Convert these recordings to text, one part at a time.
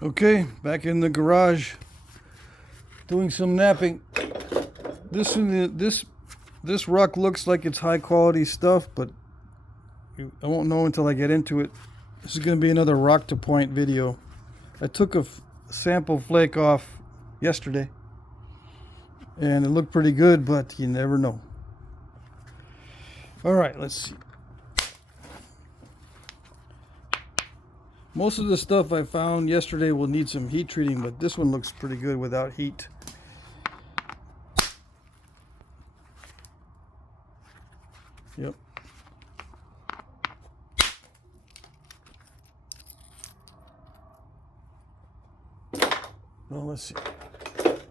Okay, back in the garage doing some knapping. This rock looks like it's high quality stuff, but I won't know until I get into it. This is going to be another rock to point video. I took a sample flake off yesterday and it looked pretty good, but you never know. All right, let's see. Most of the stuff I found yesterday will need some heat treating, but this one looks pretty good without heat. Yep. Well, let's see.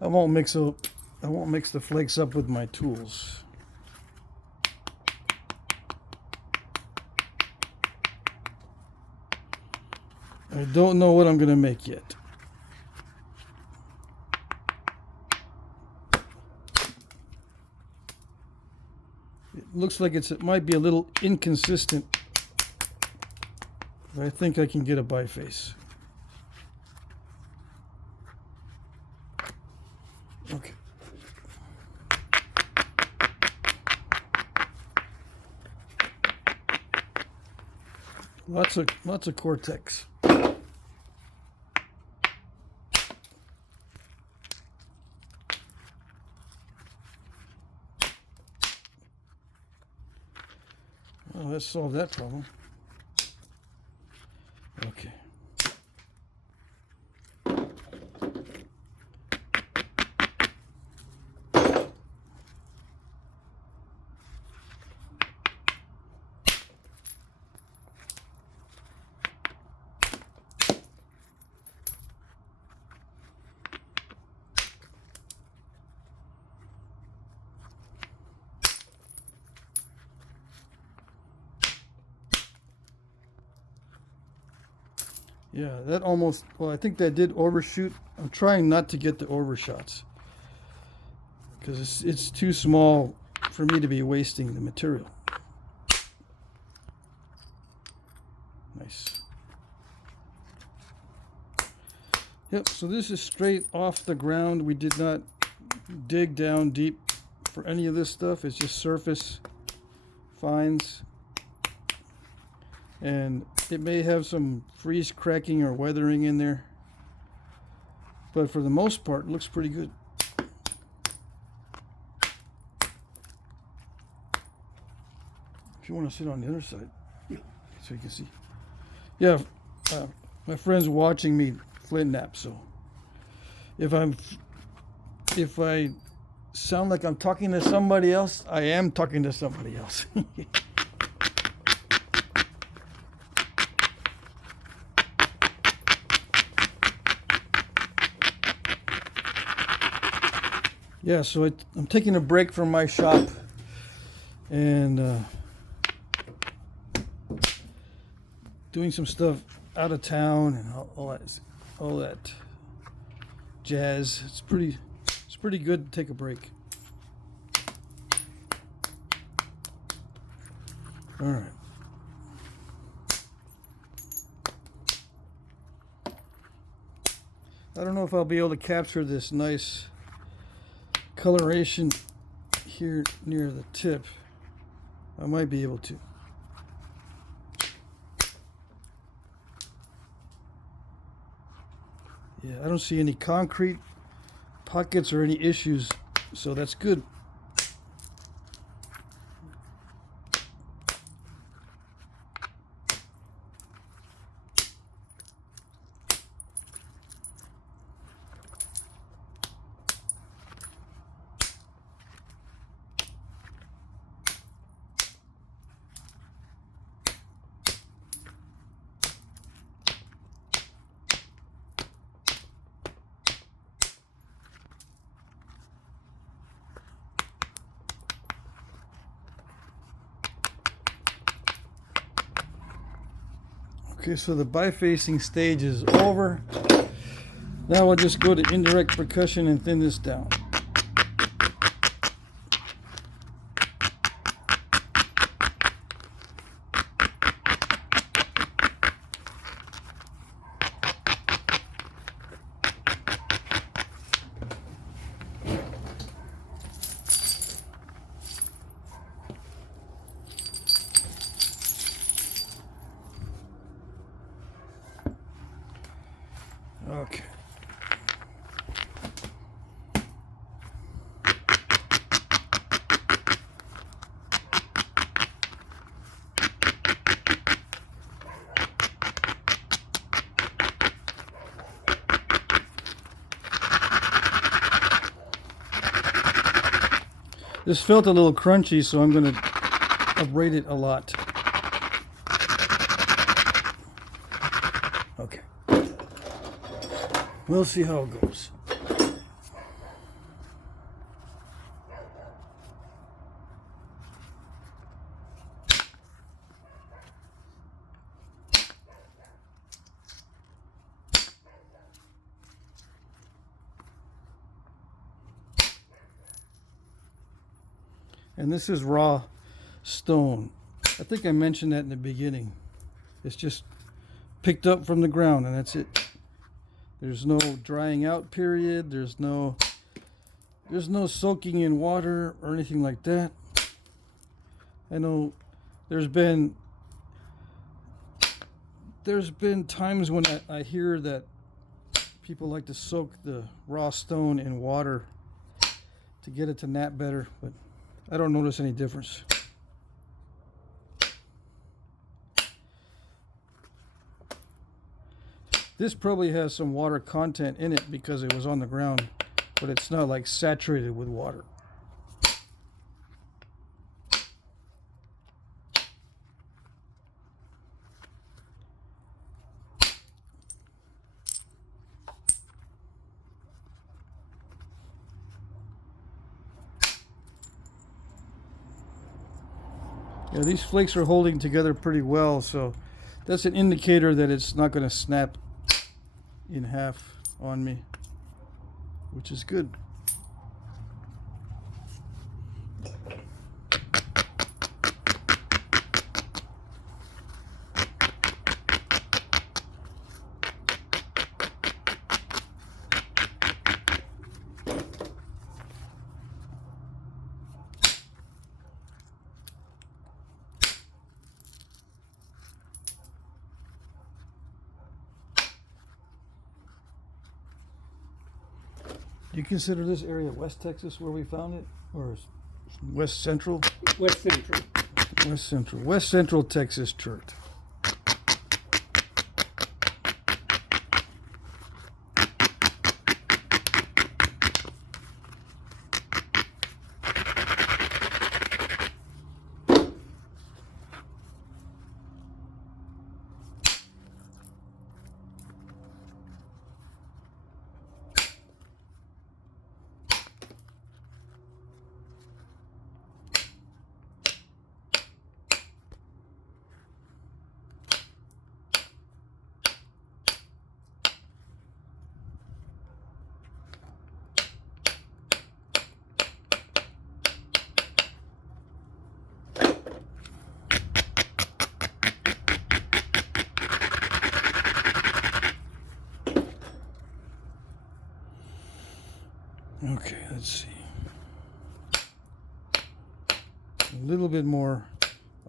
I won't mix the flakes up with my tools. I don't know what I'm going to make yet. It looks like it might be a little inconsistent, but I think I can get a biface. Okay. Lots of Cortex. Well, let's solve that problem. Okay. Yeah, that almost, well, I think that did overshoot. I'm trying not to get the overshots because it's too small for me to be wasting the material. Nice. Yep, so this is straight off the ground. We did not dig down deep for any of this stuff. It's just surface finds. And it may have some freeze cracking or weathering in there, but for the most part it looks pretty good. If you want to sit on the other side so you can see. Yeah, my friend's watching me flint knap, so if I sound like I'm talking to somebody else, I am talking to somebody else. Yeah, so I'm taking a break from my shop and doing some stuff out of town and all that jazz. It's pretty good to take a break. All right. I don't know if I'll be able to capture this nice coloration here near the tip. I might be able to. Yeah, I don't see any concrete pockets or any issues, so that's good. Okay, so the bifacing stage is over. Now we'll just go to indirect percussion and thin this down. Okay. This felt a little crunchy, so I'm going to abrade it a lot. Okay. We'll see how it goes. And this is raw stone. I think I mentioned that in the beginning. It's just picked up from the ground and that's it. There's no drying out period. There's no soaking in water or anything like that. I know there's been times when I hear that people like to soak the raw stone in water to get it to knap better, but I don't notice any difference. This probably has some water content in it because it was on the ground, but it's not like saturated with water. Yeah, these flakes are holding together pretty well, so that's an indicator that it's not going to snap in half on me, which is good. Do you consider this area West Texas where we found it, or West Central? West Central. West Central. West Central Texas chert. Okay, let's see. A little bit more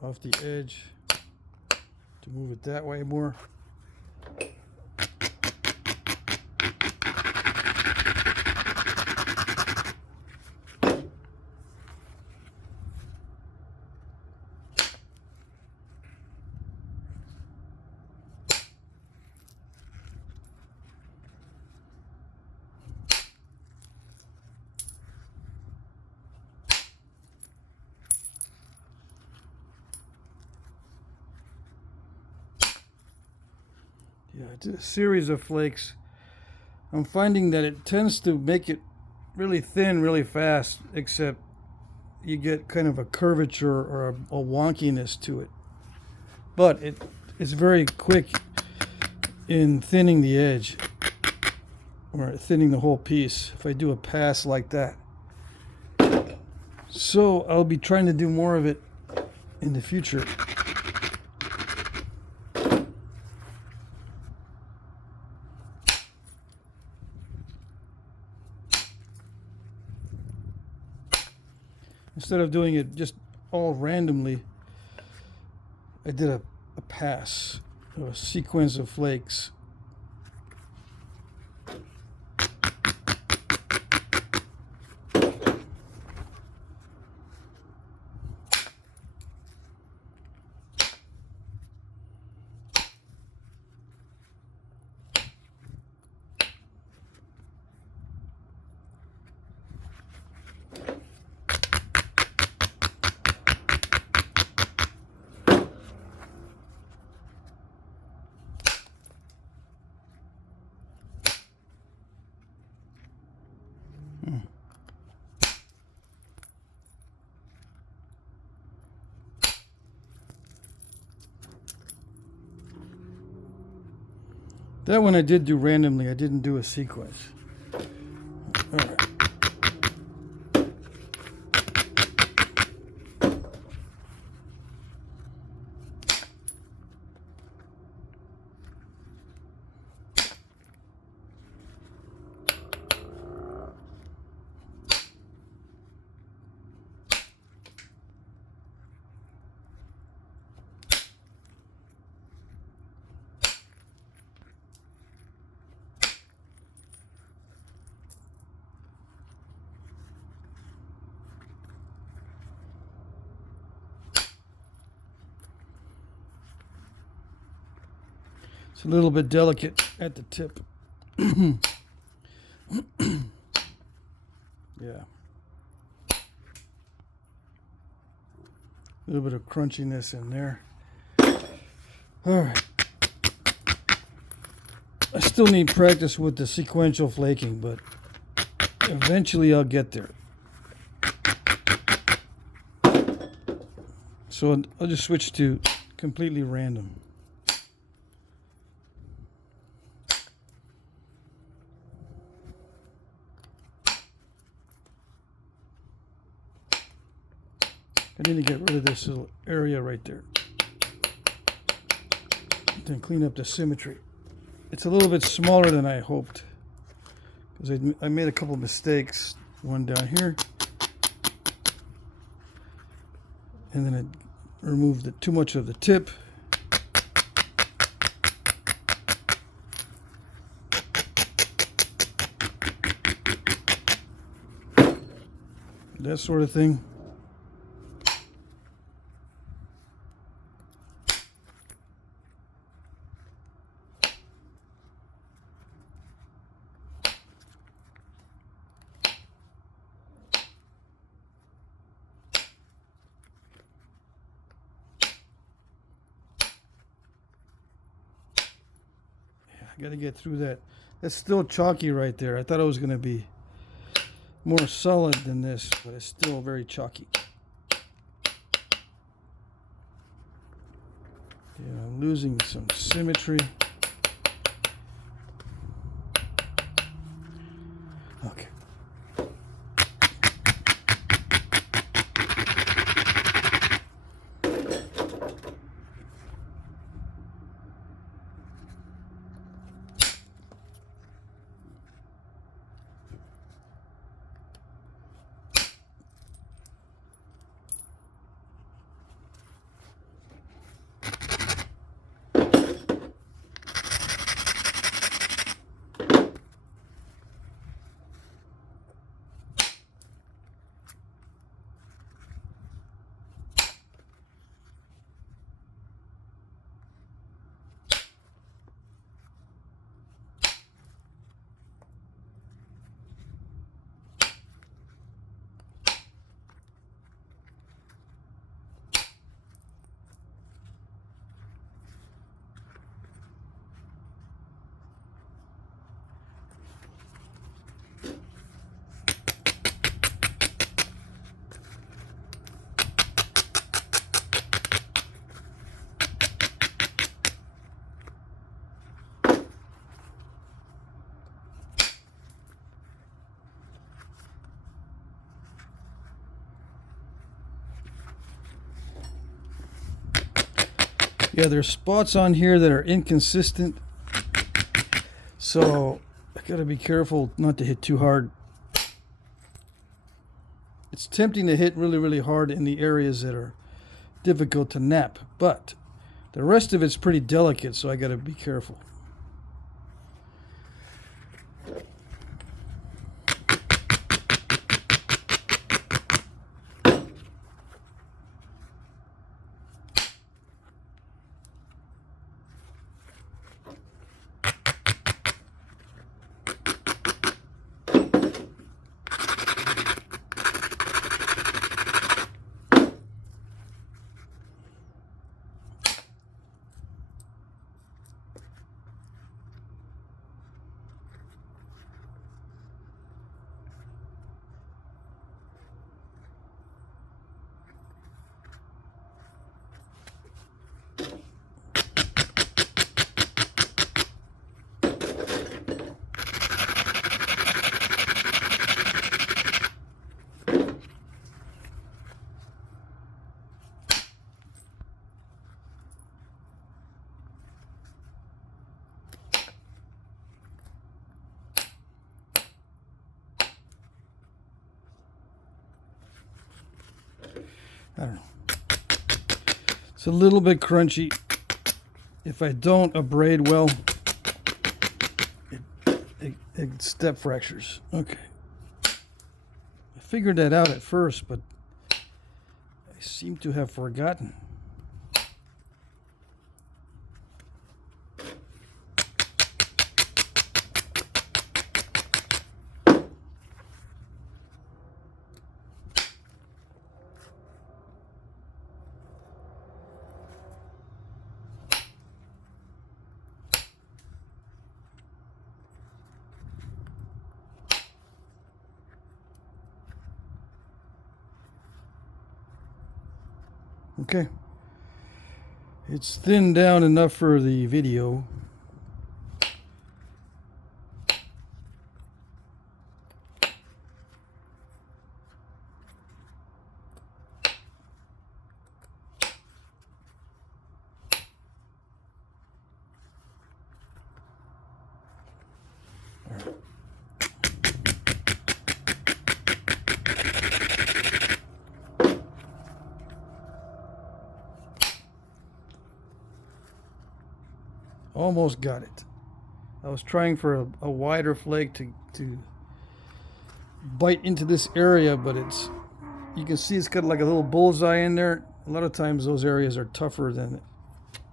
off the edge to move it that way more. Yeah, I did a series of flakes. I'm finding that it tends to make it really thin really fast, except you get kind of a curvature or a wonkiness to it. But it's very quick in thinning the edge, or thinning the whole piece, if I do a pass like that. So I'll be trying to do more of it in the future. Instead of doing it just all randomly, I did a pass, a sequence of flakes. That one I did do randomly. I didn't do a sequence. All right. It's a little bit delicate at the tip. Yeah. A little bit of crunchiness in there. All right. I still need practice with the sequential flaking, but eventually I'll get there. So I'll just switch to completely random. I need to get rid of this little area right there. Then clean up the symmetry. It's a little bit smaller than I hoped, because I made a couple of mistakes. One down here, and then it removed too much of the tip. That sort of thing. I got to get through that. That's still chalky right there. I thought it was going to be more solid than this, but it's still very chalky. Yeah, I'm losing some symmetry. Okay. Yeah, there's spots on here that are inconsistent, so I gotta be careful not to hit too hard. It's tempting to hit really, really hard in the areas that are difficult to knap, but the rest of it's pretty delicate, so I gotta be careful. I don't know. It's a little bit crunchy. If I don't abrade well, it step fractures. Okay. I figured that out at first, but I seem to have forgotten. Okay, it's thinned down enough for the video. All right. Almost got it. I was trying for a wider flake to bite into this area, but you can see it's got like a little bullseye in there. A lot of times those areas are tougher than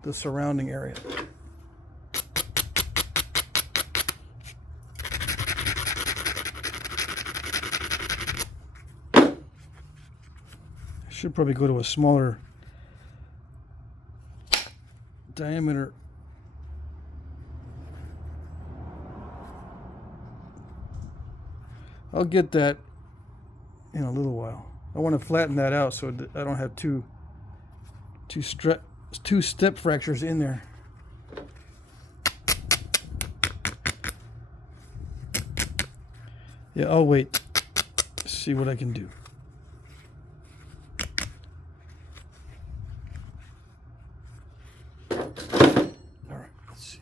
the surrounding area. I should probably go to a smaller diameter. I'll get that in a little while. I want to flatten that out so that I don't have two step fractures in there. Yeah, I'll wait. See what I can do. All right, let's see.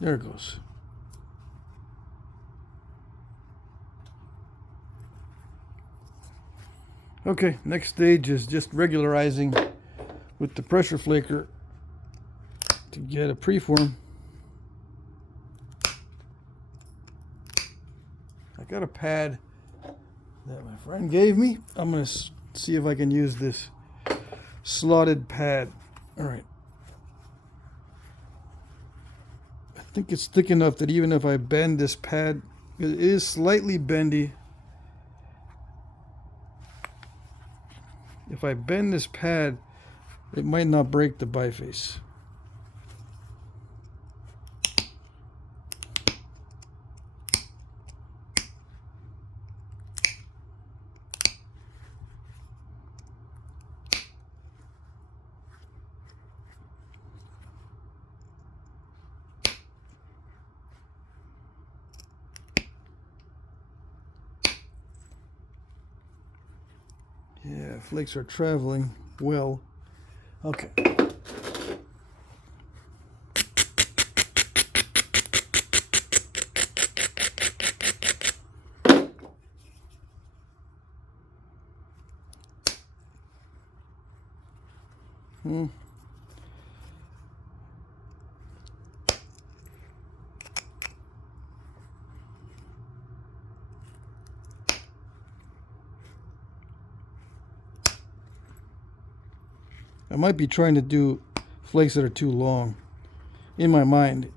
There it goes. Okay, next stage is just regularizing with the pressure flaker to get a preform. I got a pad that my friend gave me. I'm going to see if I can use this slotted pad. All right. I think it's thick enough that even if I bend this pad, it is slightly bendy. If I bend this pad, it might not break the biface. Yeah, flakes are traveling well. Okay. I might be trying to do flakes that are too long in my mind.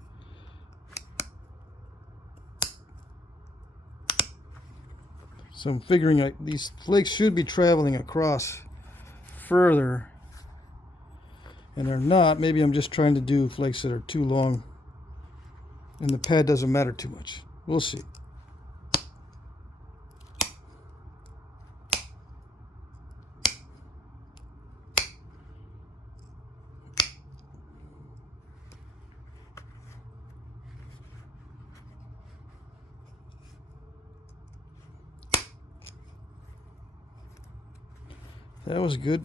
So I'm figuring out these flakes should be traveling across further, and they're not. Maybe I'm just trying to do flakes that are too long and the pad doesn't matter too much. We'll see. That was good.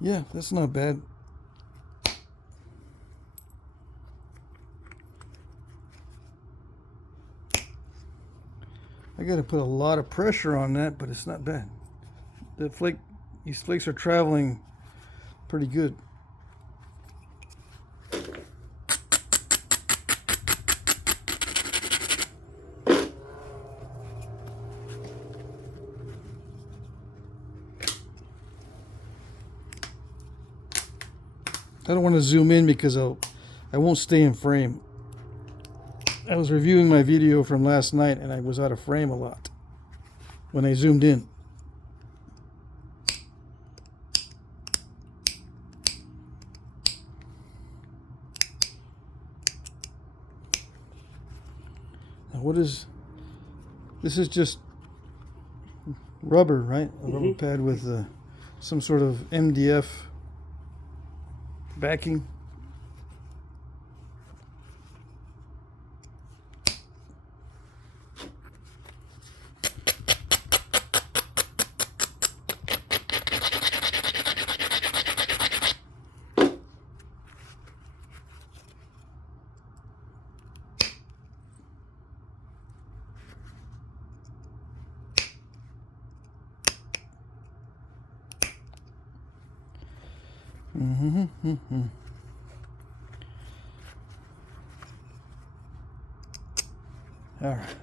Yeah, that's not bad. I got to put a lot of pressure on that, but it's not bad. These flakes are traveling pretty good. I don't want to zoom in because I won't stay in frame. I was reviewing my video from last night and I was out of frame a lot when I zoomed in. Now this is just rubber, right? A rubber pad with some sort of MDF backing. All right.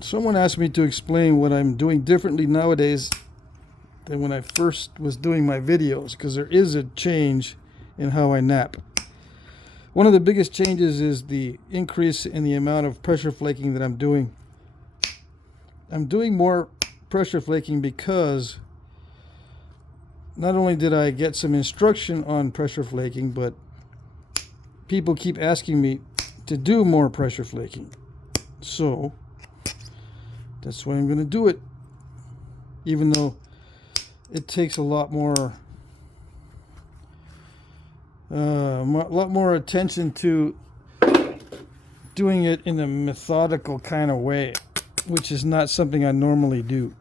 Someone asked me to explain what I'm doing differently nowadays than when I first was doing my videos, because there is a change in how I knap. One of the biggest changes is the increase in the amount of pressure flaking that I'm doing. I'm doing more pressure flaking because not only did I get some instruction on pressure flaking, but people keep asking me to do more pressure flaking. So that's why I'm going to do it, even though it takes a lot more attention to doing it in a methodical kind of way, which is not something I normally do.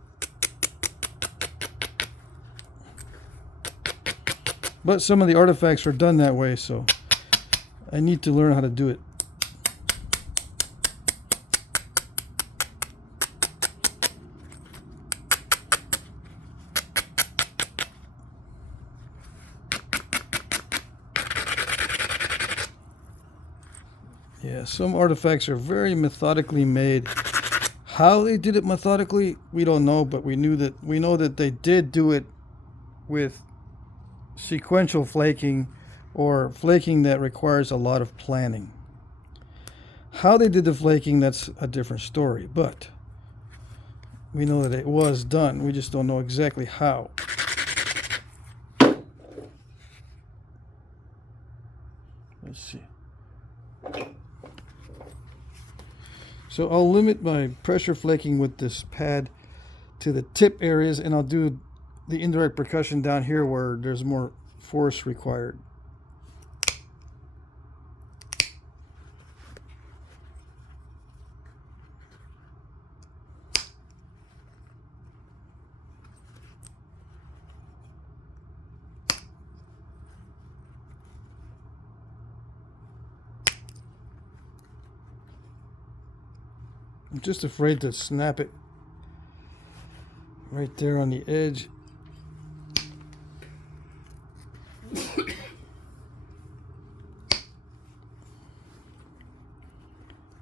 But some of the artifacts are done that way, so I need to learn how to do it. Yeah, some artifacts are very methodically made. How they did it methodically, we don't know, but we know that they did do it with sequential flaking, or flaking that requires a lot of planning. How they did the flaking, that's a different story, but we know that it was done. We just don't know exactly how. Let's see. So I'll limit my pressure flaking with this pad to the tip areas, and I'll do the indirect percussion down here where there's more force required. I'm just afraid to snap it right there on the edge.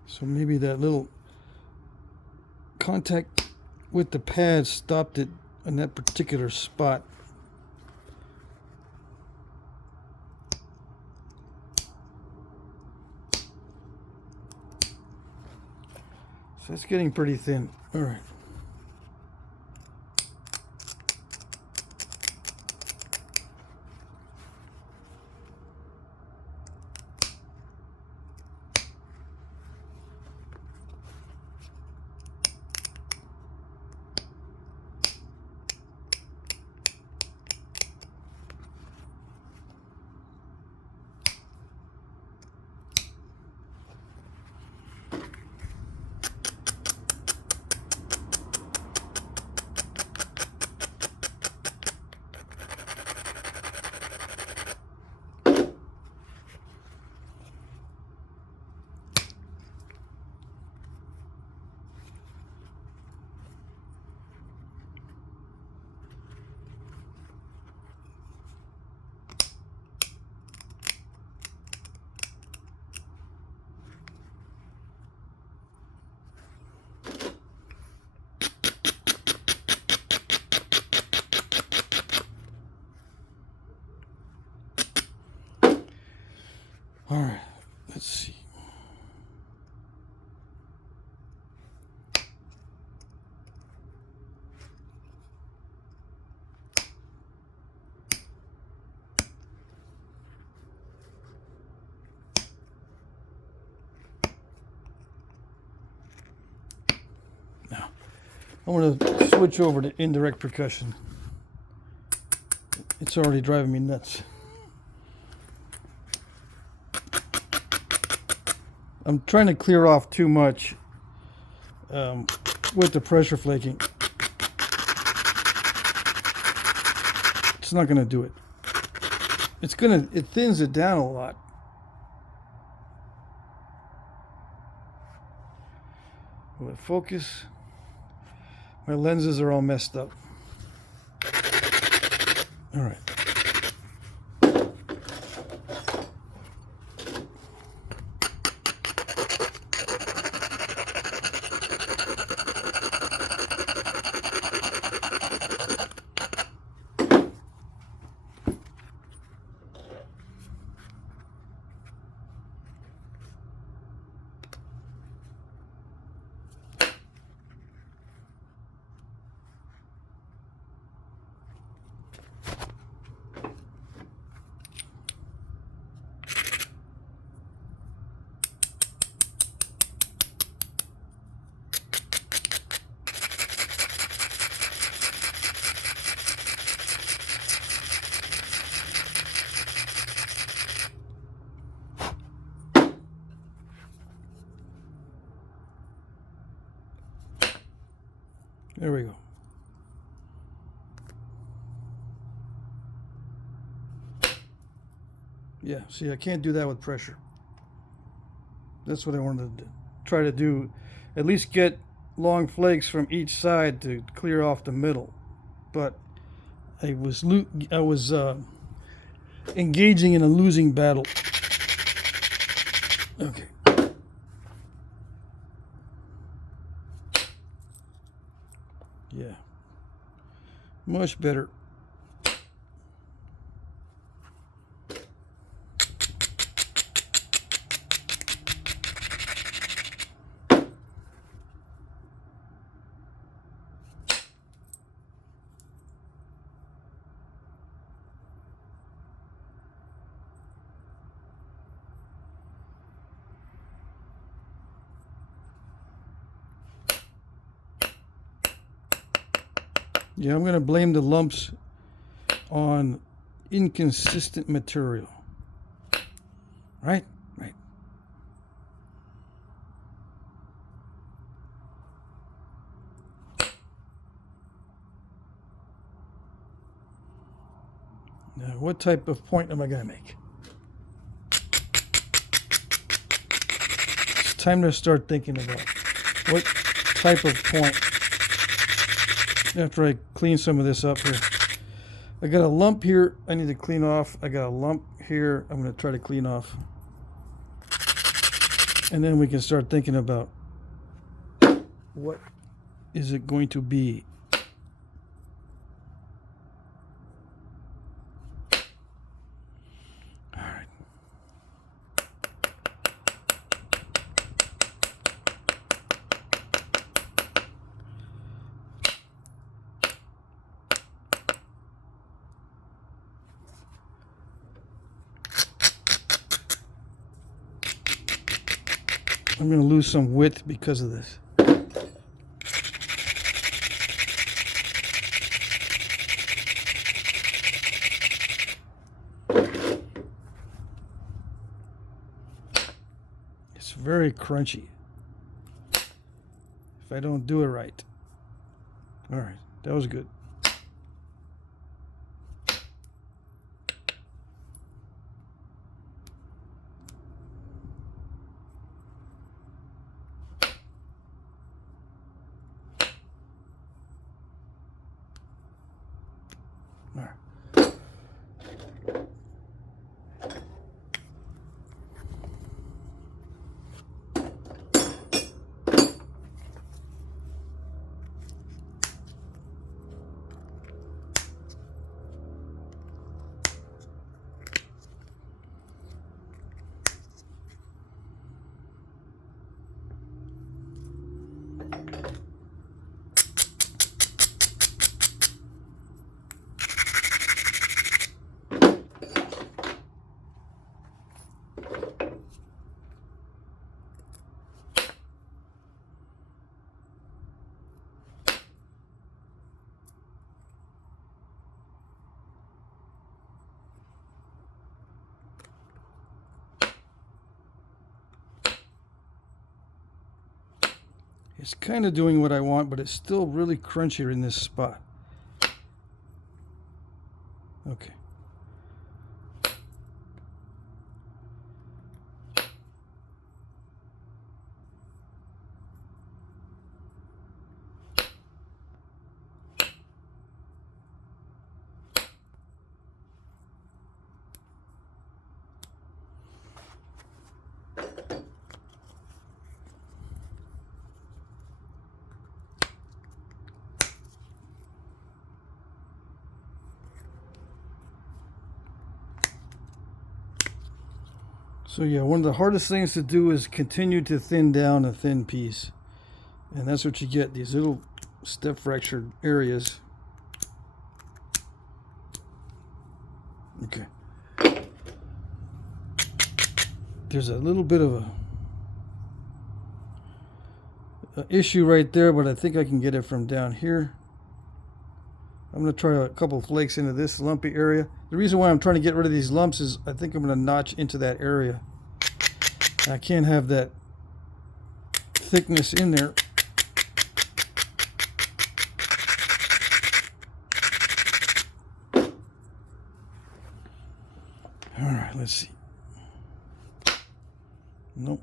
So maybe that little contact with the pad stopped it in that particular spot. So it's getting pretty thin. All right. All right, let's see. Now, I'm going to switch over to indirect percussion. It's already driving me nuts. I'm trying to clear off too much with the pressure flaking. It's not going to do it. It thins it down a lot. Will it focus? My lenses are all messed up. All right. There we go. Yeah, see, I can't do that with pressure. That's what I wanted to try to do. At least get long flakes from each side to clear off the middle. But I was engaging in a losing battle. Okay. Yeah. Much better. Yeah, I'm going to blame the lumps on inconsistent material. Right? Right. Now, what type of point am I going to make? It's time to start thinking about what type of point. After I clean some of this up here. I got a lump here I need to clean off. I got a lump here I'm going to try to clean off. And then we can start thinking about what is it going to be. All right. I'm going to lose some width because of this. It's very crunchy if I don't do it right. All right, that was good. All right. It's kind of doing what I want, but it's still really crunchier in this spot. Okay. So yeah, one of the hardest things to do is continue to thin down a thin piece. And that's what you get, these little step fractured areas. Okay. There's a little bit of a issue right there, but I think I can get it from down here. I'm going to try a couple of flakes into this lumpy area. The reason why I'm trying to get rid of these lumps is I think I'm going to notch into that area. I can't have that thickness in there. All right, let's see. Nope.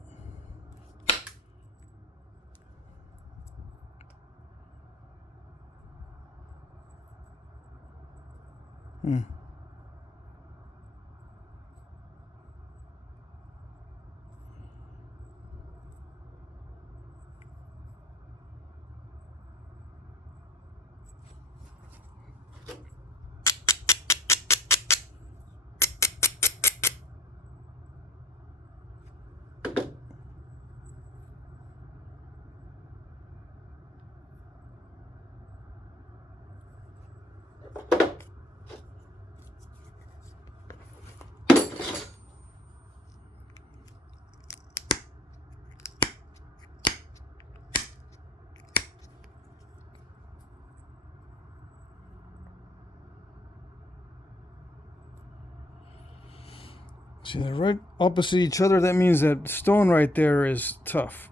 See, they're right opposite each other. That means that stone right there is tough.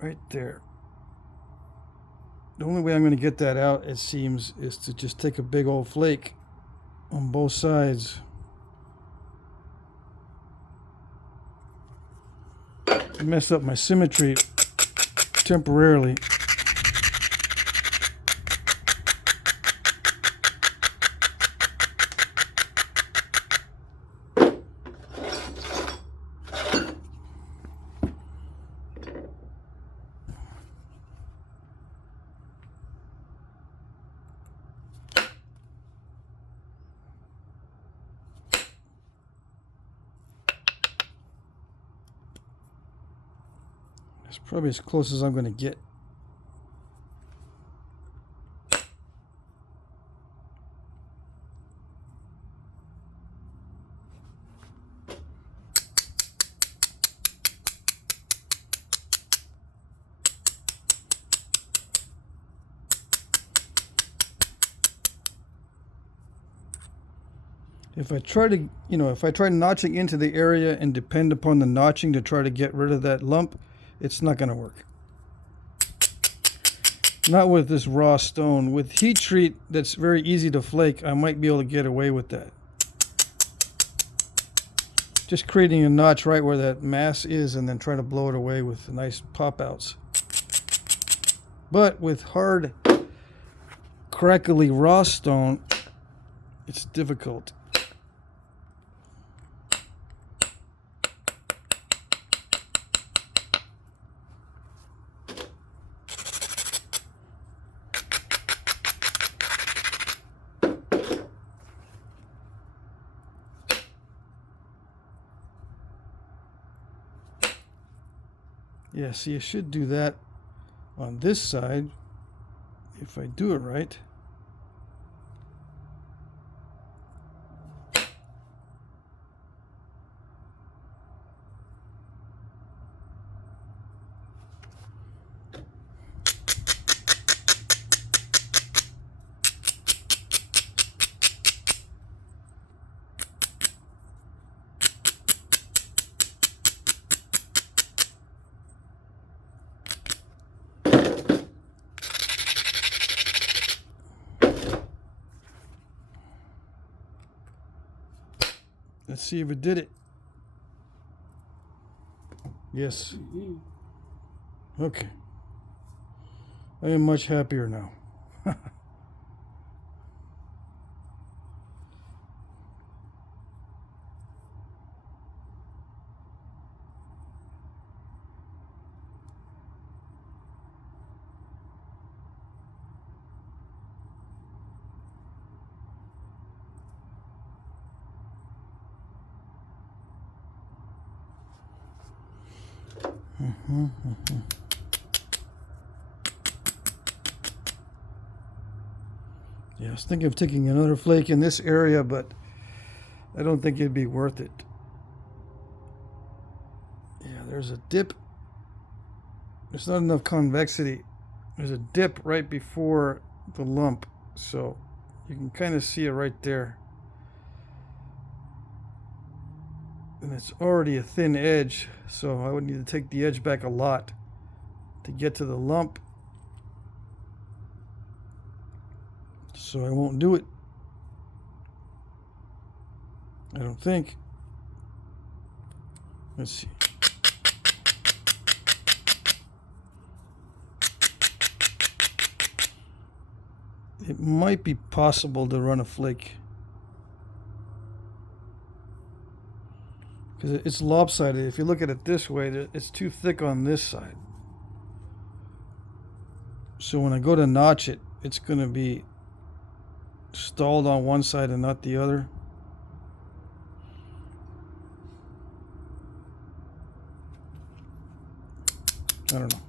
Right there. The only way I'm going to get that out, it seems, is to just take a big old flake on both sides. I messed up my symmetry temporarily. It's probably as close as I'm going to get. If I try to, if I try notching into the area and depend upon the notching to try to get rid of that lump, it's not going to work. Not with this raw stone. With heat treat, that's very easy to flake, I might be able to get away with that. Just creating a notch right where that mass is and then try to blow it away with nice pop outs. But with hard, crackly raw stone, it's difficult. Yeah, see, you should do that on this side if I do it right. see if it did it. Yes. Okay. I am much happier now. Yeah, I was thinking of taking another flake in this area, but I don't think it'd be worth it. Yeah, there's a dip. There's not enough convexity. There's a dip right before the lump, so you can kind of see it right there. And it's already a thin edge, so I would need to take the edge back a lot to get to the lump. So I won't do it. I don't think. Let's see. It might be possible to run a flake, because it's lopsided. If you look at it this way, it's too thick on this side. So when I go to notch it, it's going to be stalled on one side and not the other. I don't know.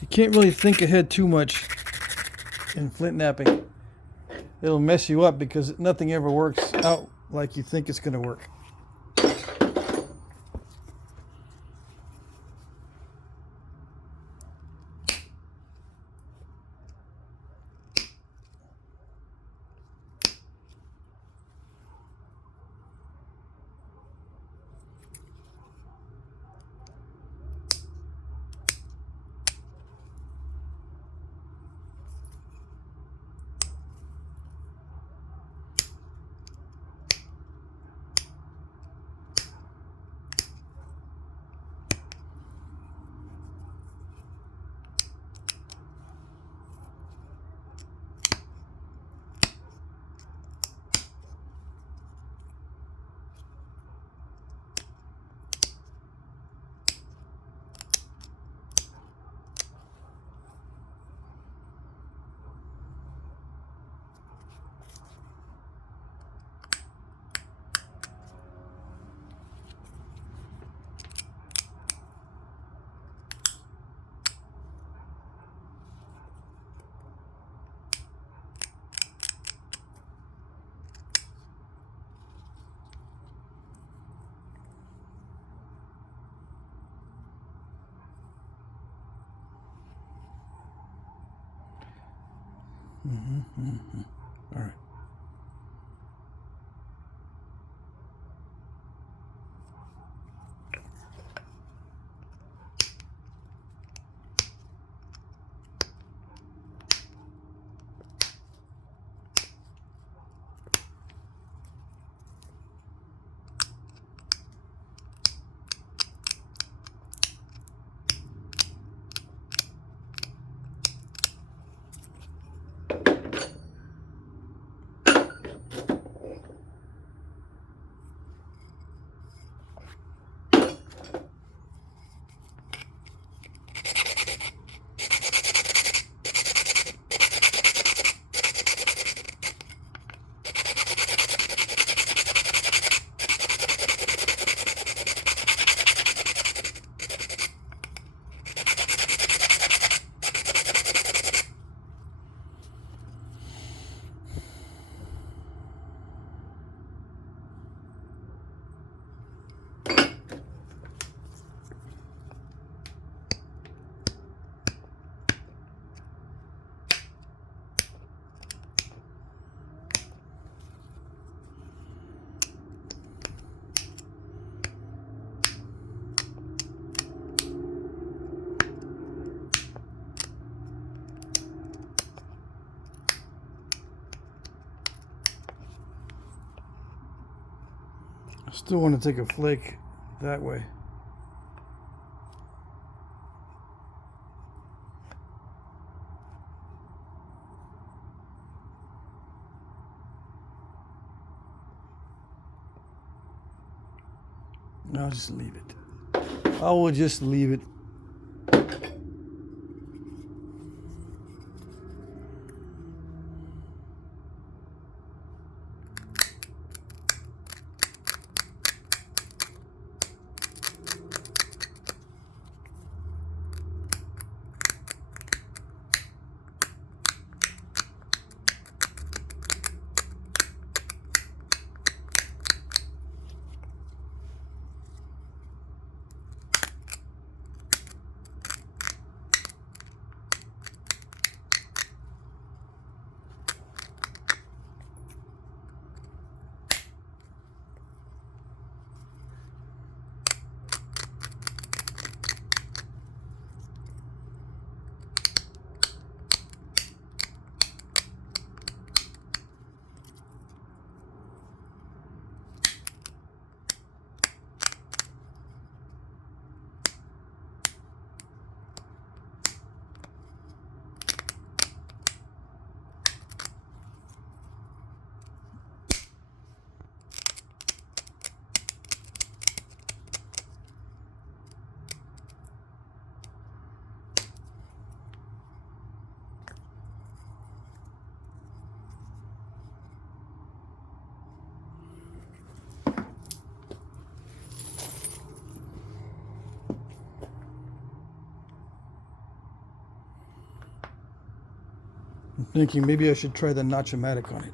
You can't really think ahead too much in flint knapping. It'll mess you up because nothing ever works out like you think it's going to work. All right. I still want to take a flake that way. I'll just leave it. I will just leave it. I'm thinking maybe I should try the Notch-O-Matic on it.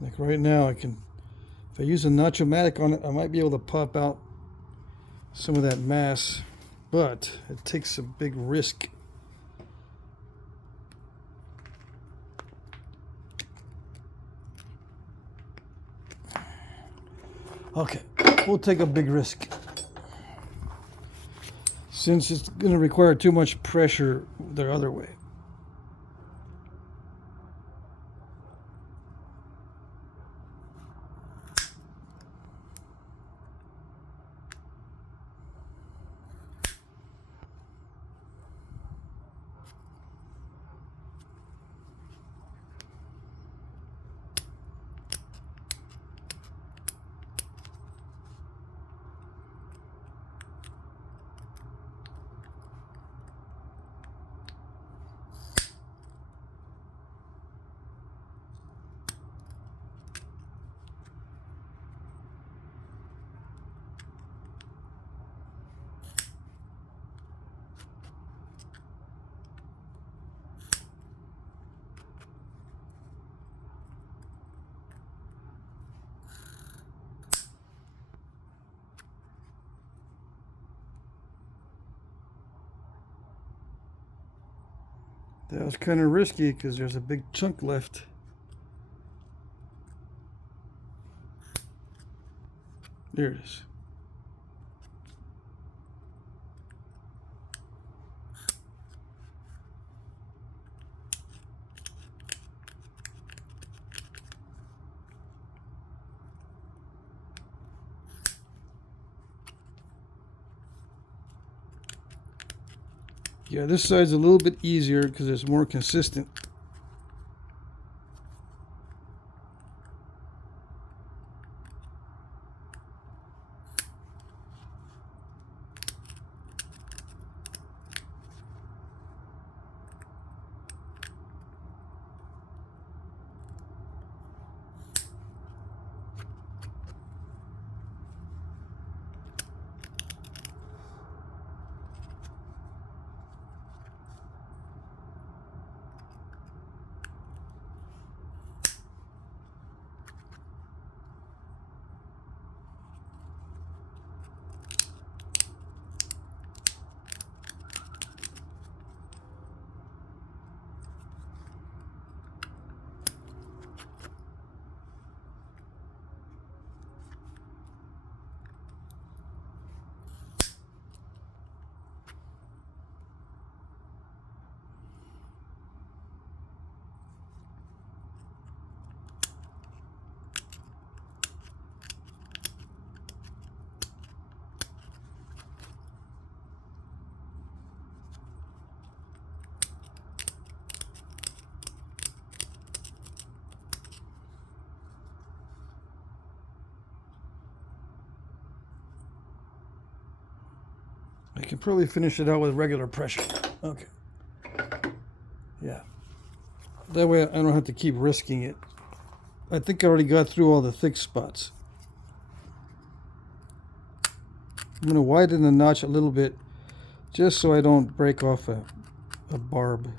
Like right now, if I use a Notch-O-Matic on it, I might be able to pop out some of that mass, but it takes a big risk. Okay, we'll take a big risk. Since it's going to require too much pressure the other way. That was kind of risky because there's a big chunk left. There it is. Yeah, this side's a little bit easier because it's more consistent. I can probably finish it out with regular pressure. Okay. Yeah. That way I don't have to keep risking it. I think I already got through all the thick spots. I'm going to widen the notch a little bit just so I don't break off a barb.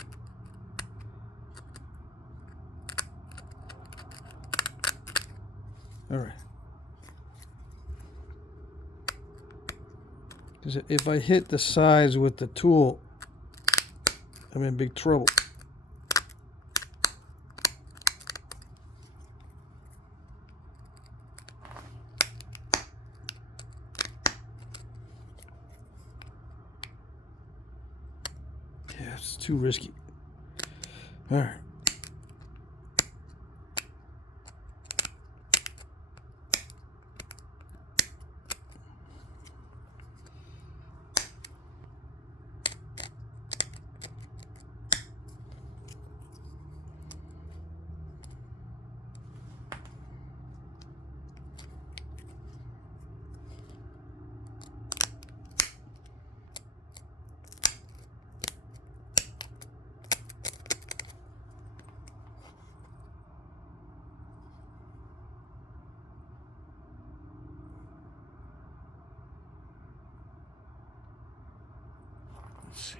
All right. Because if I hit the sides with the tool, I'm in big trouble. Yeah, it's too risky. All right. Let's see.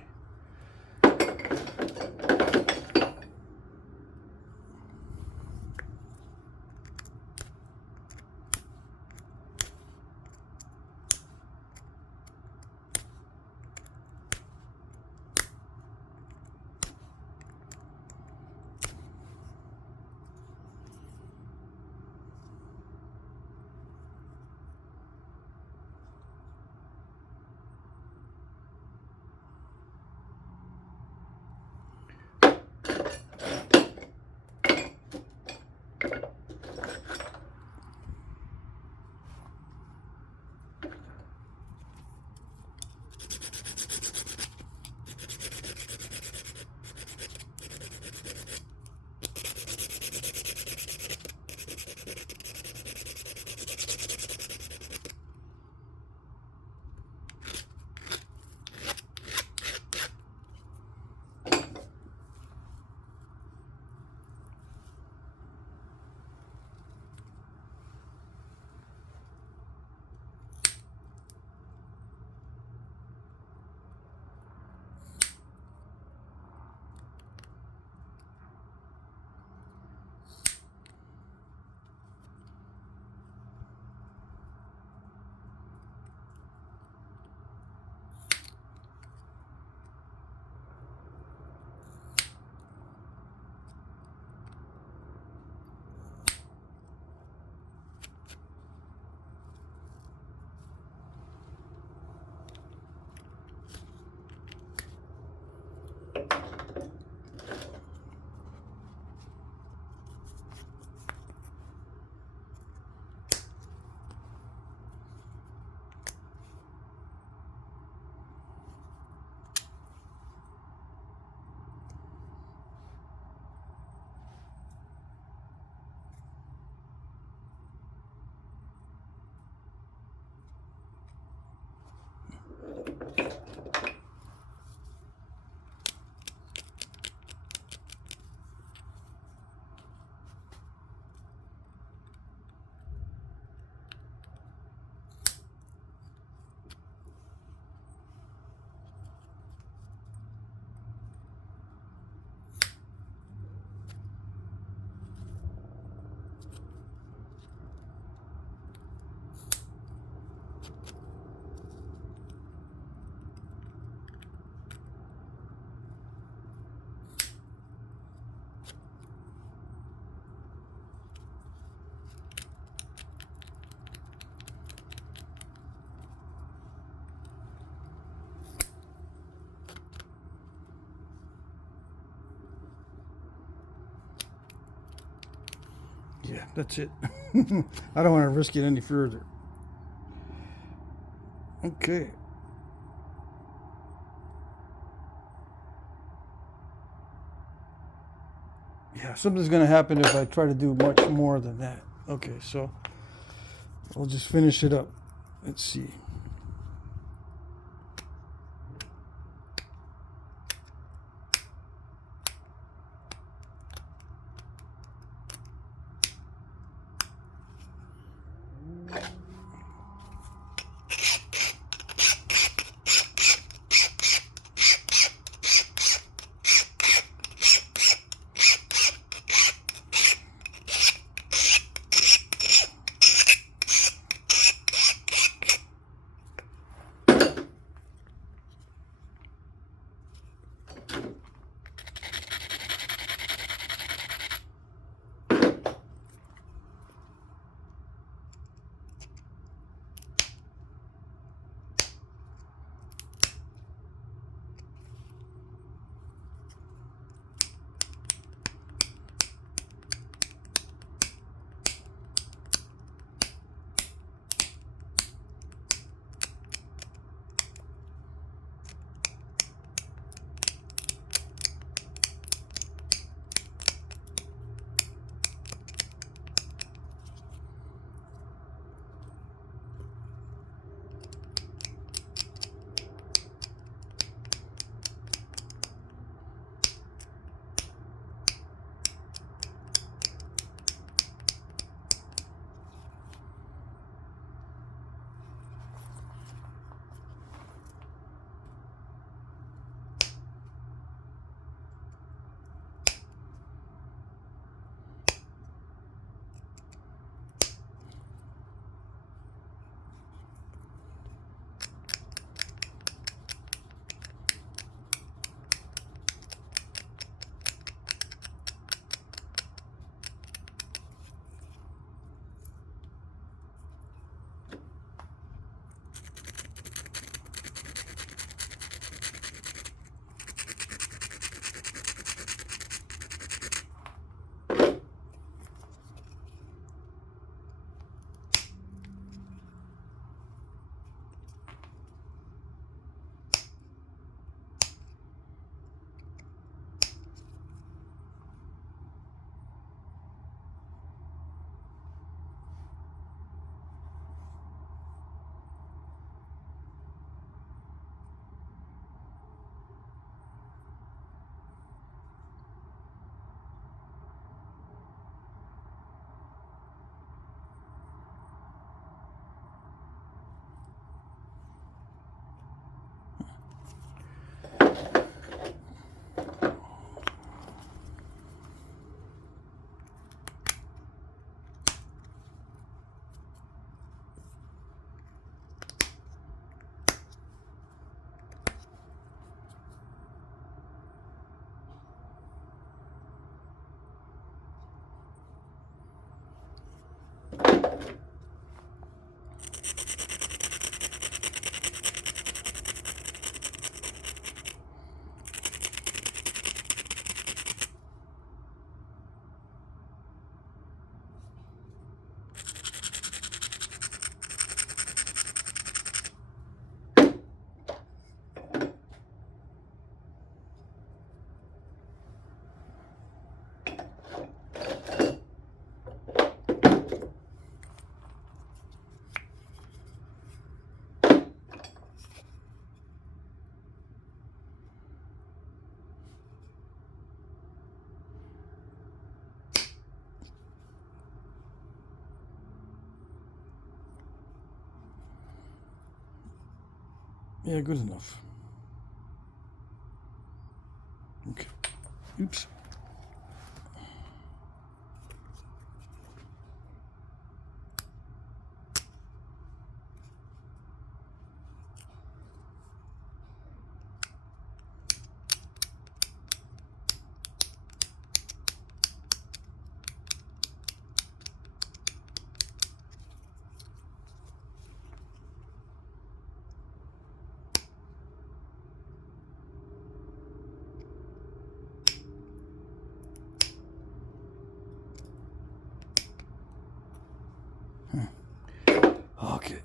Yeah, that's it. I don't want to risk it any further. Okay. Yeah, something's going to happen if I try to do much more than that. Okay, so I'll just finish it up. Let's see. Yeah, good enough. Okay. Oops. Okay.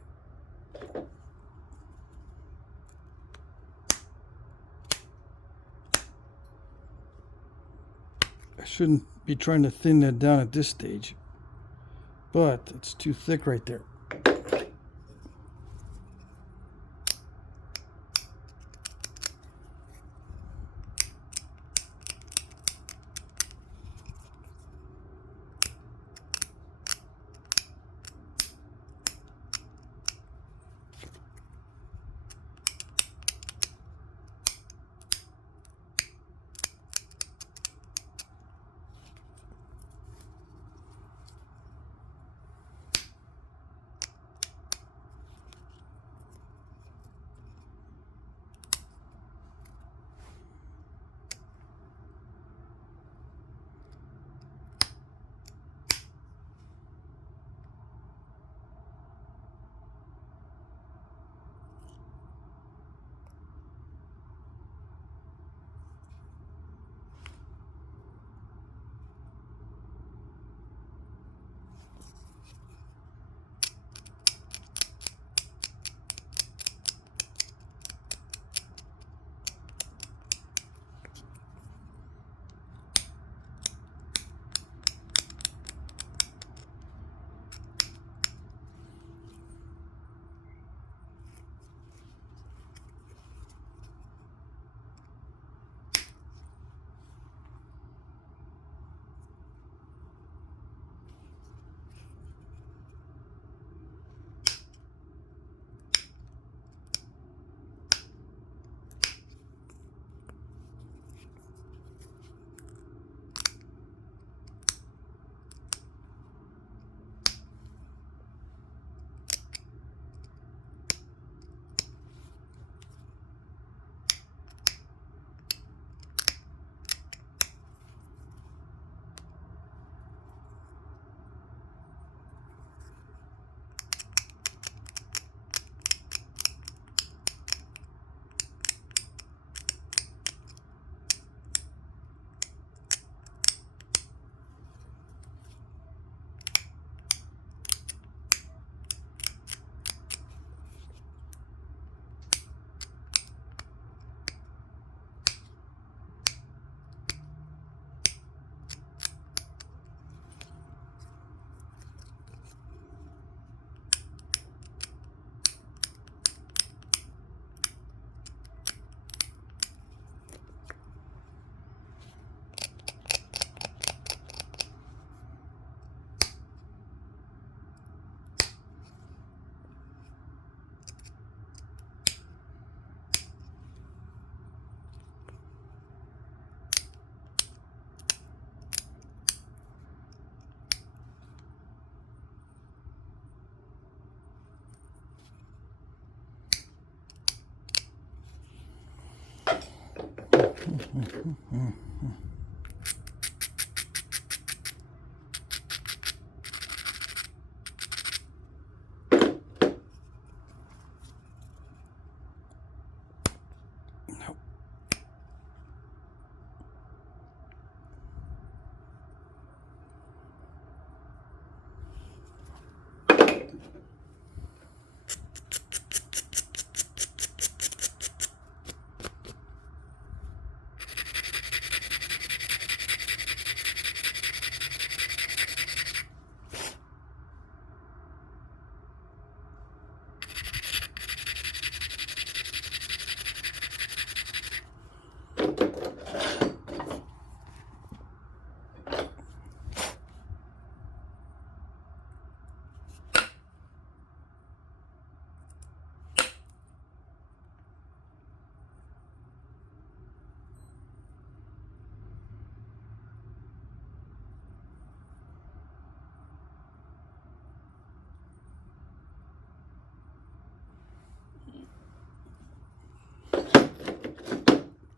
I shouldn't be trying to thin that down at this stage, but it's too thick right there.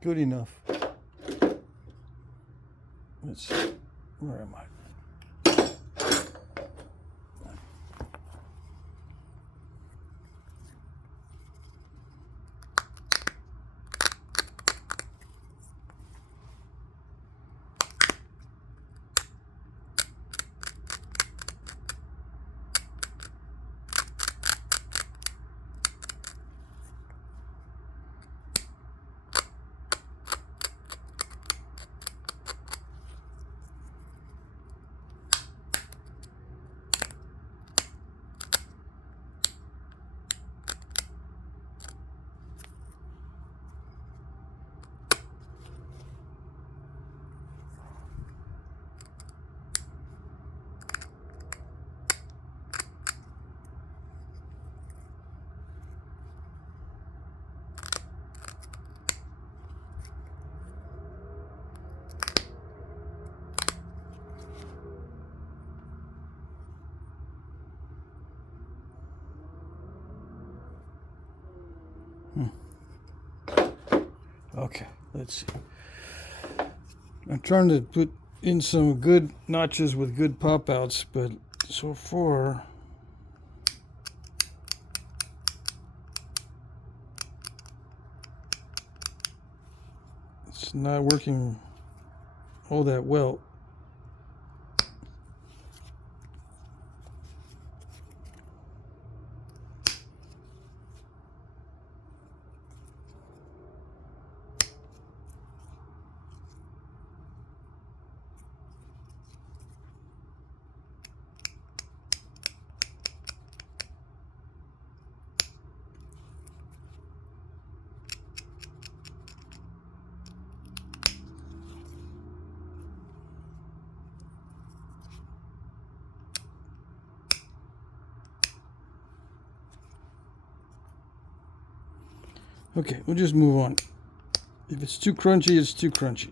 good enough. Let's see. Where am I? Okay, let's see. I'm trying to put in some good notches with good pop outs, but so far it's not working all that well. Okay, we'll just move on. If it's too crunchy, it's too crunchy.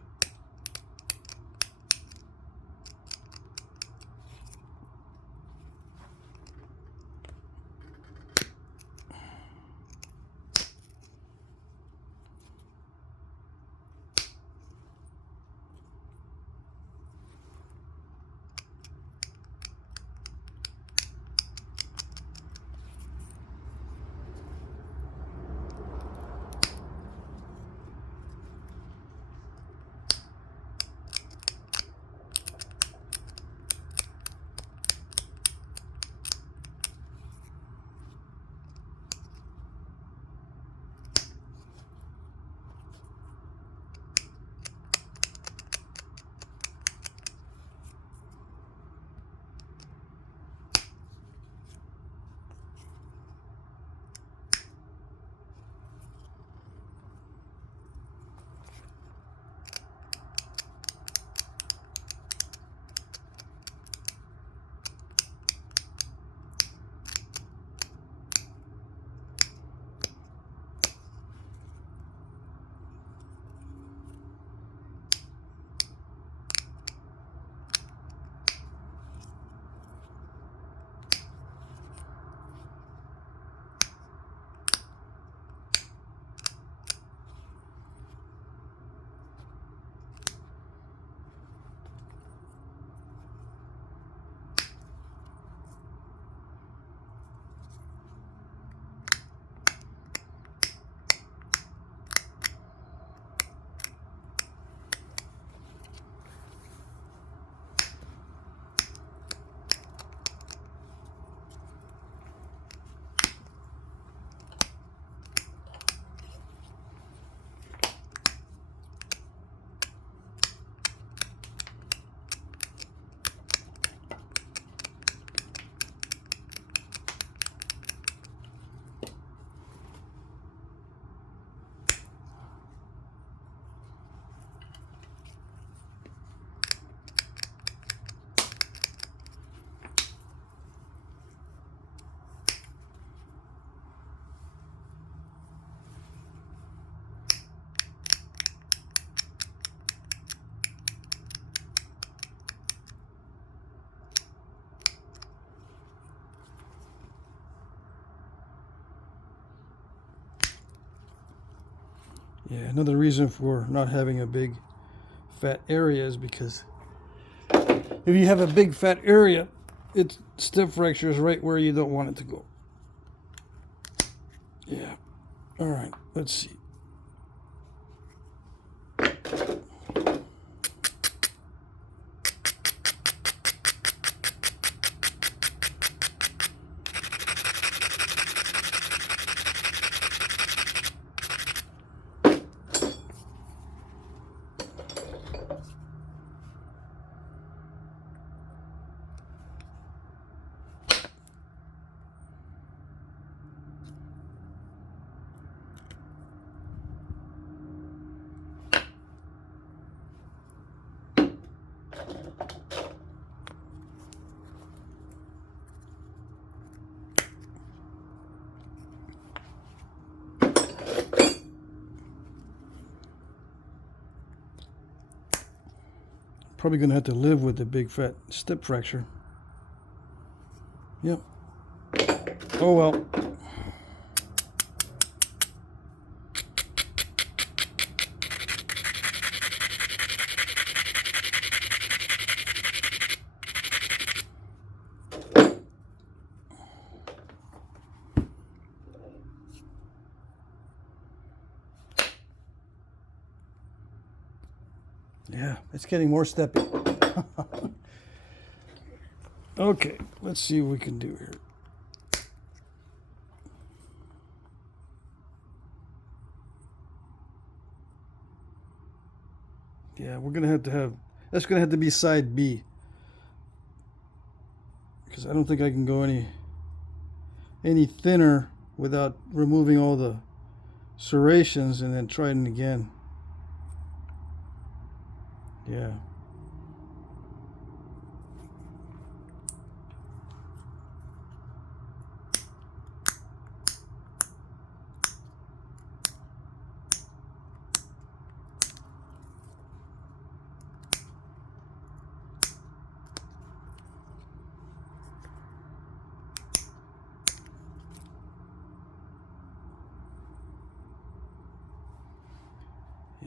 Yeah, another reason for not having a big fat area is because if you have a big fat area, its step fracture is right where you don't want it to go. Yeah. All right, let's see. Probably gonna have to live with the big fat step fracture. Yep. Oh well. Yeah, it's getting more steppy. Okay, let's see what we can do here. Yeah, we're gonna have that's gonna have to be side B, because I don't think I can go any thinner without removing all the serrations and then trying again. Yeah.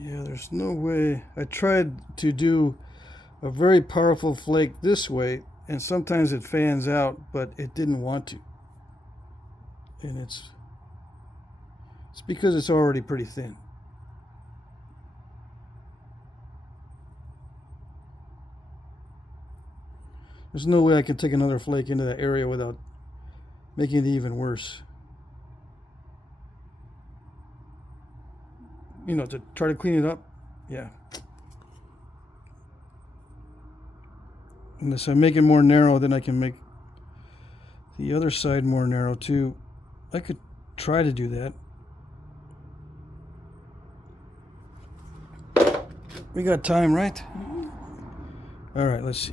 Yeah, there's no way. I tried to do a very powerful flake this way, and sometimes it fans out, but it didn't want to. And it's because it's already pretty thin. There's no way I can take another flake into that area without making it even worse. You know, to try to clean it up. Yeah. Unless I make it more narrow, then I can make the other side more narrow too. I could try to do that. We got time, right? All right, let's see.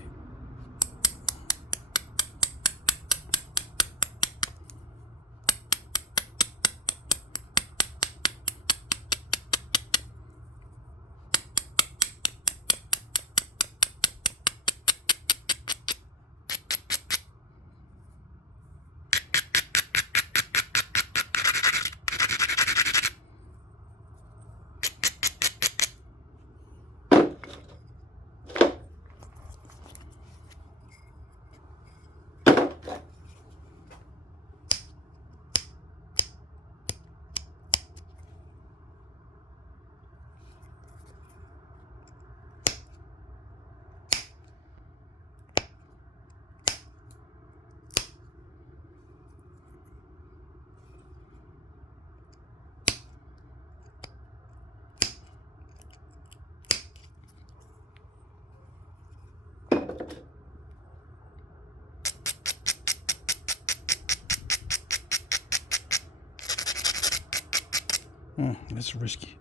That's risky.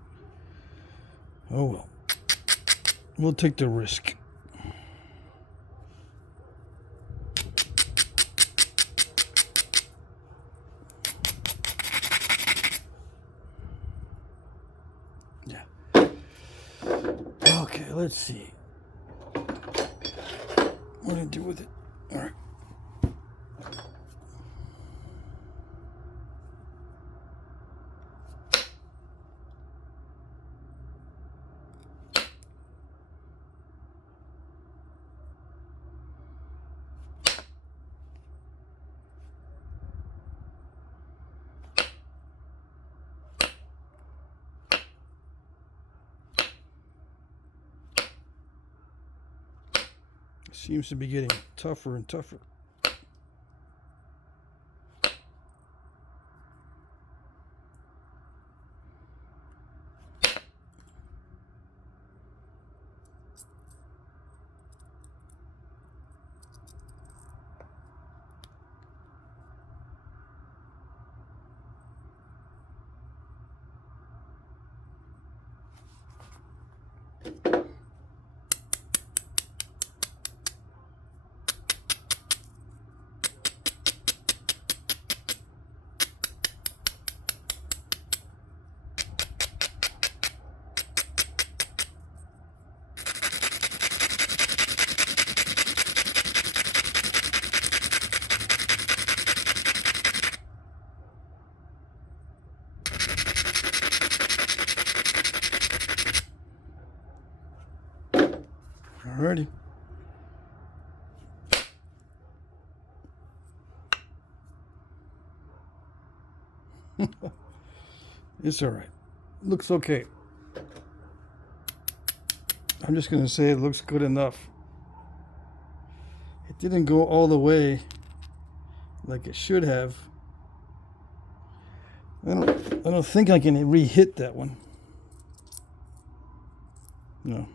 Oh well. We'll take the risk. Yeah. Okay, let's see. What to do with it? All right. Seems to be getting tougher and tougher. Alrighty. It's alright. Looks okay. I'm just gonna say it looks good enough. It didn't go all the way like it should have. I don't think I can re-hit that one. No.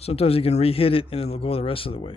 Sometimes you can re-hit it and it'll go the rest of the way.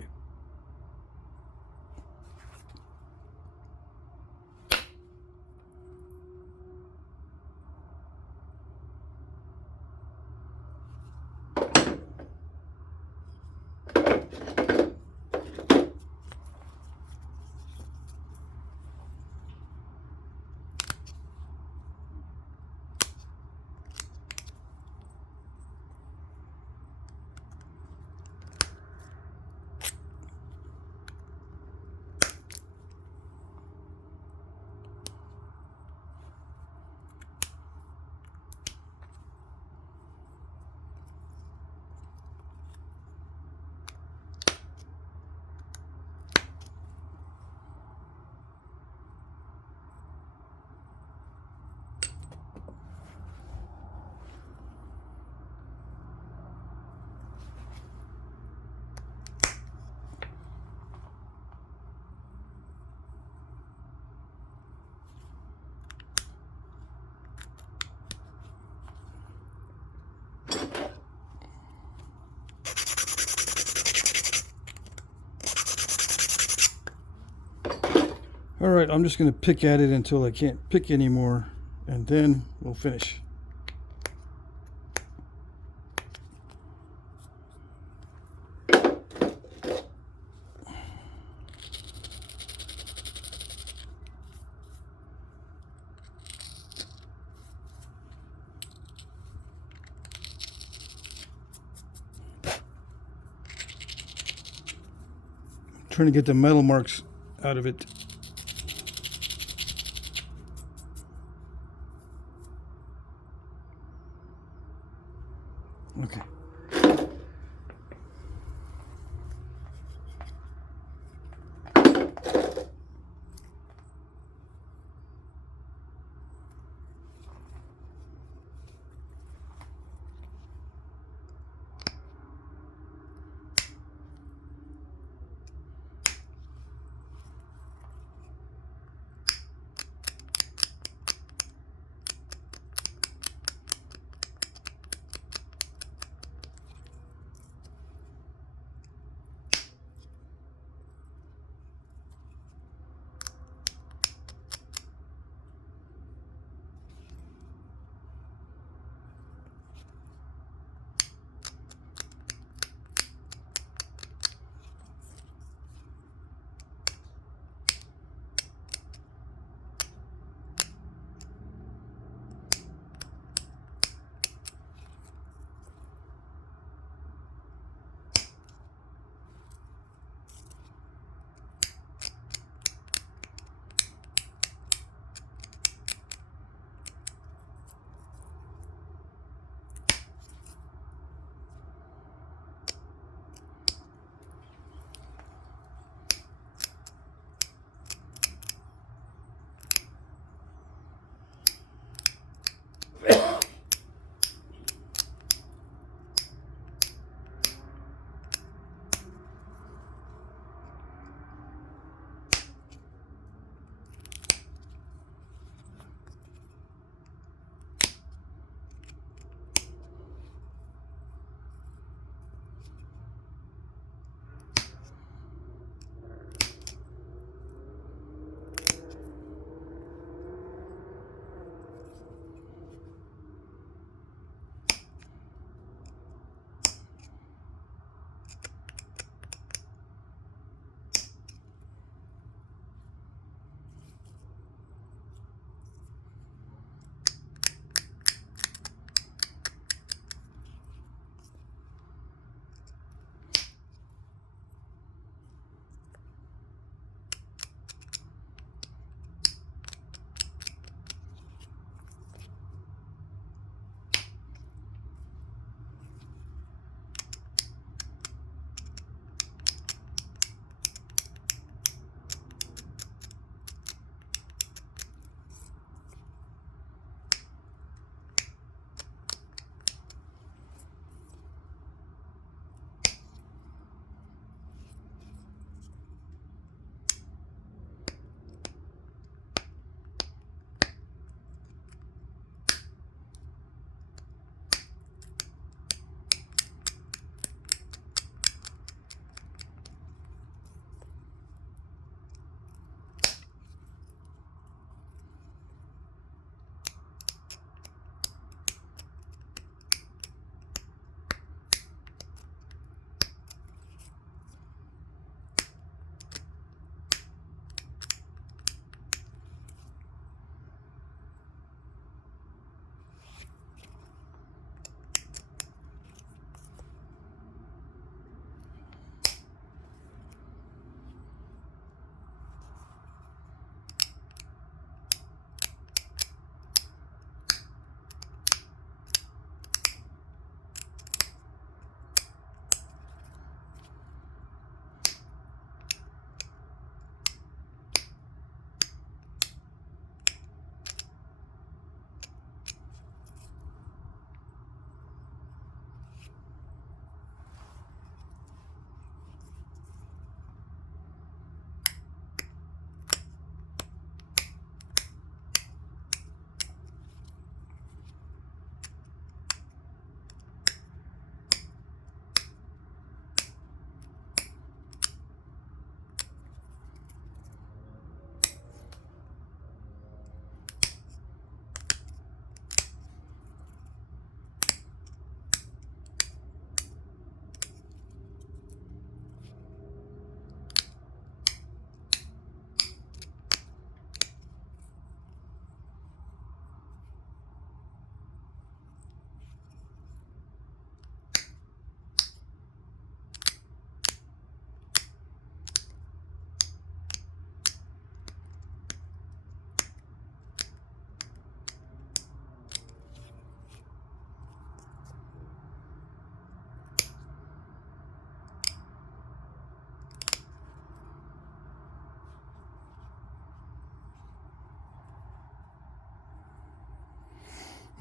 Alright, I'm just going to pick at it until I can't pick anymore, and then we'll finish. Trying to get the metal marks out of it. Okay.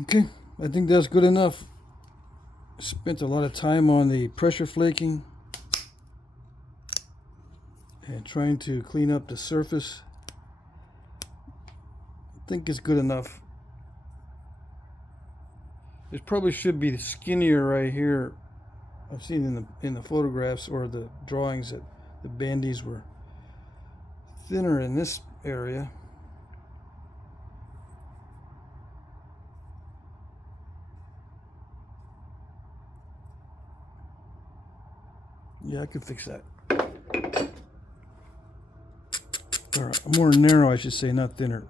Okay, I think that's good enough. Spent a lot of time on the pressure flaking and trying to clean up the surface. I think it's good enough. It probably should be skinnier right here. I've seen in the photographs or the drawings that the bandies were thinner in this area. Yeah, I could fix that. Or more narrow, I should say, not thinner.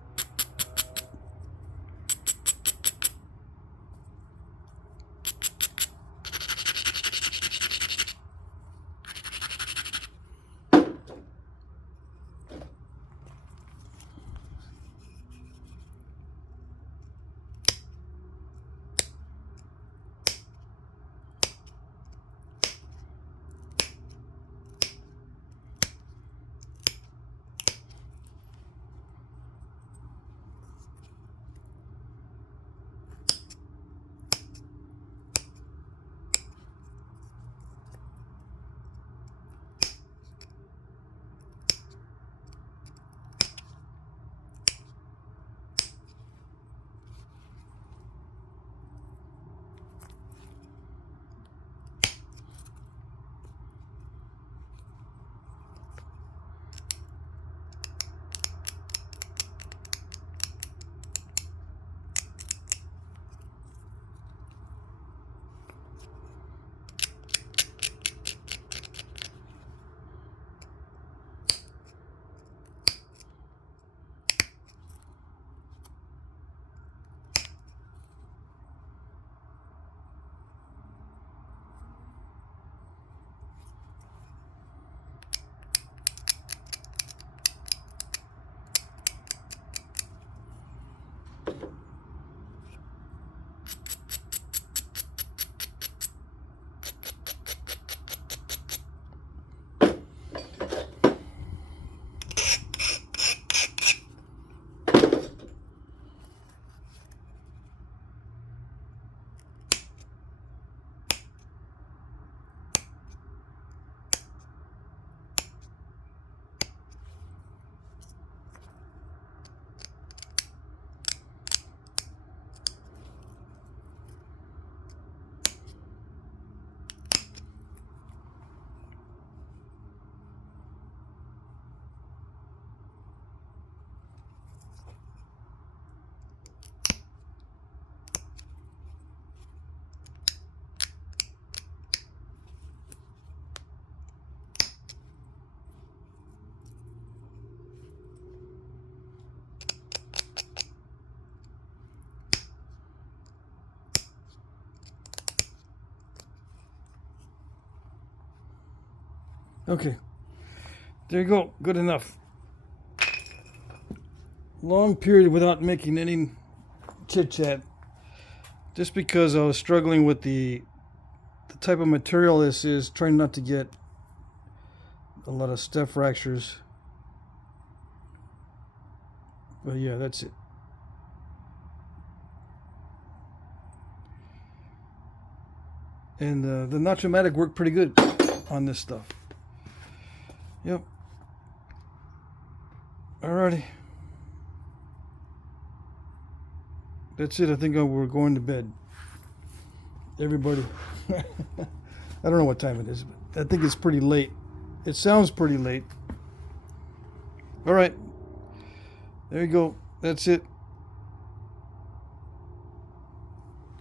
Okay, there you go, good enough. Long period without making any chit chat, just because I was struggling with the type of material this is, trying not to get a lot of step fractures. But yeah, that's it. And the Nachomatic worked pretty good on this stuff. Yep. Alrighty. That's it. I think we're going to bed. Everybody. I don't know what time it is, but I think it's pretty late. It sounds pretty late. Alright. There you go. That's it.